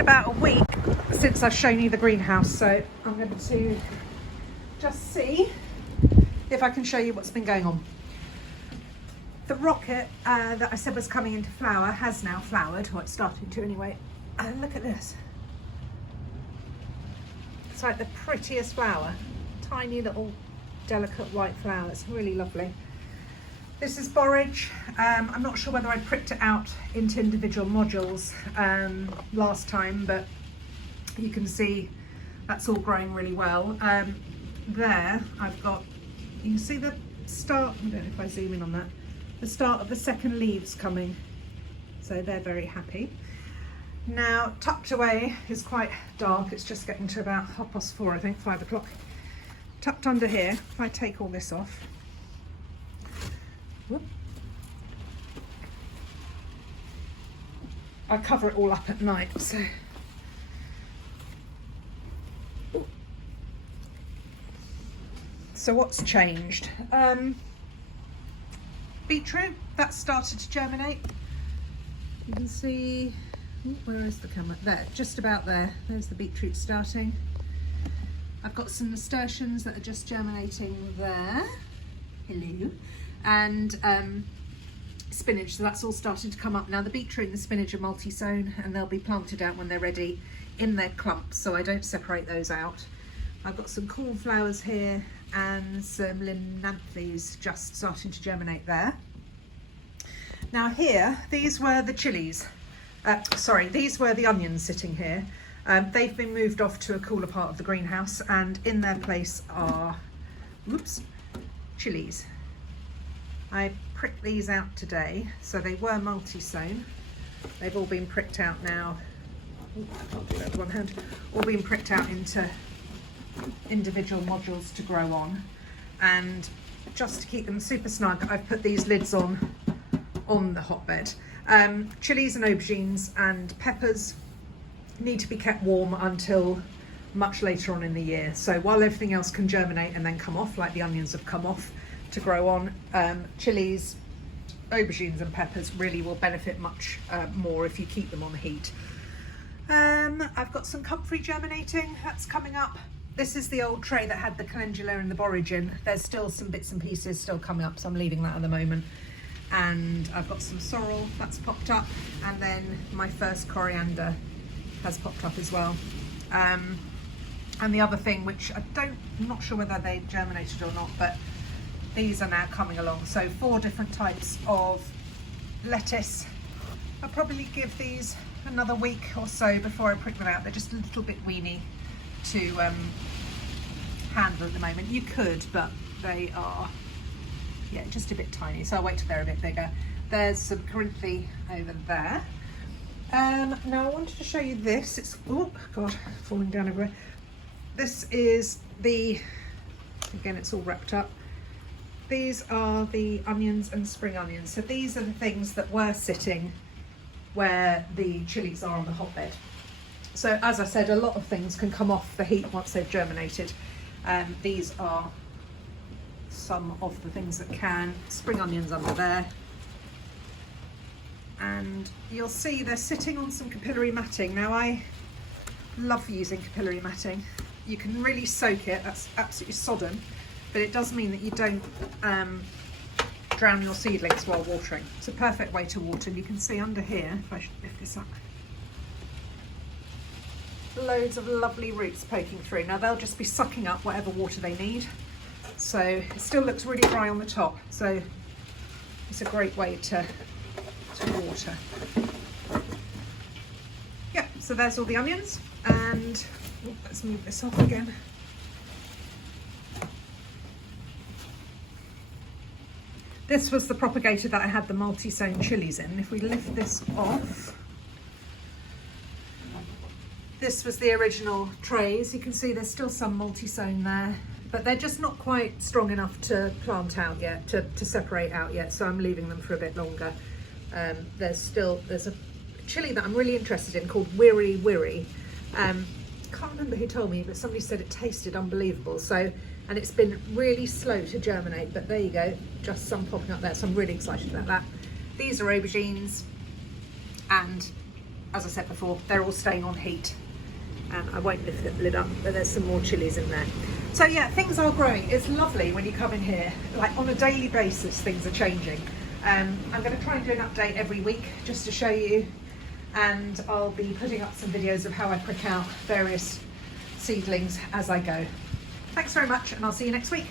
been about a week since I've shown you the greenhouse, so I'm going to just see if I can show you what's been going on. The rocket that I said was coming into flower has now flowered, or it's starting to anyway. And look at this. It's like the prettiest flower. Tiny little delicate white flower. It's really lovely. This is Borage. I'm not sure whether I pricked it out into individual modules last time, but you can see that's all growing really well. There I've got, you can see the start, I don't know if I zoom in on that, the start of the second leaves coming, so they're very happy. Now tucked away is quite dark, it's just getting to about 4:30, I think, 5 o'clock. Tucked under here, if I take all this off, whoop, I cover it all up at night, so what's changed? Beetroot, that's started to germinate. You can see, where is the camera? There, just about there. There's the beetroot starting. I've got some nasturtiums that are just germinating there. Hello. And spinach, so that's all starting to come up. Now the beetroot and the spinach are multi-sown and they'll be planted out when they're ready in their clumps, so I don't separate those out. I've got some cornflowers here and some lindanthes just starting to germinate there. Now here, these were the chilies. These were the onions sitting here. They've been moved off to a cooler part of the greenhouse, and in their place are, whoops, chilies. I pricked these out today, so they were multi-sown. They've all been pricked out now. Ooh, I can't do that with one hand. All been pricked out into individual modules to grow on, and just to keep them super snug, I've put these lids on the hotbed. Chilies and aubergines and peppers need to be kept warm until much later on in the year. So while everything else can germinate and then come off, like the onions have come off to grow on, chilies, aubergines and peppers really will benefit much more if you keep them on heat. I've got some comfrey germinating, that's coming up. This is the old tray that had the calendula and the borage in. There's still some bits and pieces still coming up, so I'm leaving that at the moment. And I've got some sorrel that's popped up, and then my first coriander has popped up as well. And the other thing, which I'm not sure whether they germinated or not, but these are now coming along. So 4 different types of lettuce. I'll probably give these another week or so before I prick them out. They're just a little bit weeny to handle at the moment. You could, but they are, yeah, just a bit tiny, so I'll wait till they're a bit bigger. There's some Corinthian over there. Now I wanted to show you this. It's, oh god, falling down everywhere. This is the, again, it's all wrapped up. These are the onions and spring onions. So these are the things that were sitting where the chilies are on the hotbed. So as I said, a lot of things can come off the heat once they've germinated. These are some of the things that can. Spring onions under there. And you'll see they're sitting on some capillary matting. Now I love using capillary matting. You can really soak it, that's absolutely sodden, but it does mean that you don't drown your seedlings while watering. It's a perfect way to water. And you can see under here, if I should lift this up, loads of lovely roots poking through. Now they'll just be sucking up whatever water they need. So it still looks really dry on the top. So it's a great way to water. Yeah, so there's all the onions, and let's move this off again. This was the propagator that I had the multi-sown chilies in. If we lift this off, this was the original trays. You can see there's still some multi-sown there, but they're just not quite strong enough to plant out yet, to separate out yet, so I'm leaving them for a bit longer. There's a chili that I'm really interested in called Wiri Wiri. Can't remember who told me, but somebody said it tasted unbelievable. So, and it's been really slow to germinate, but there you go, just some popping up there. So I'm really excited about that. These are aubergines, and as I said before, they're all staying on heat. And I won't lift the lid up, but there's some more chilies in there. So yeah, things are growing. It's lovely when you come in here, like on a daily basis, things are changing. I'm going to try and do an update every week just to show you, and I'll be putting up some videos of how I prick out various seedlings as I go. Thanks very much, and I'll see you next week.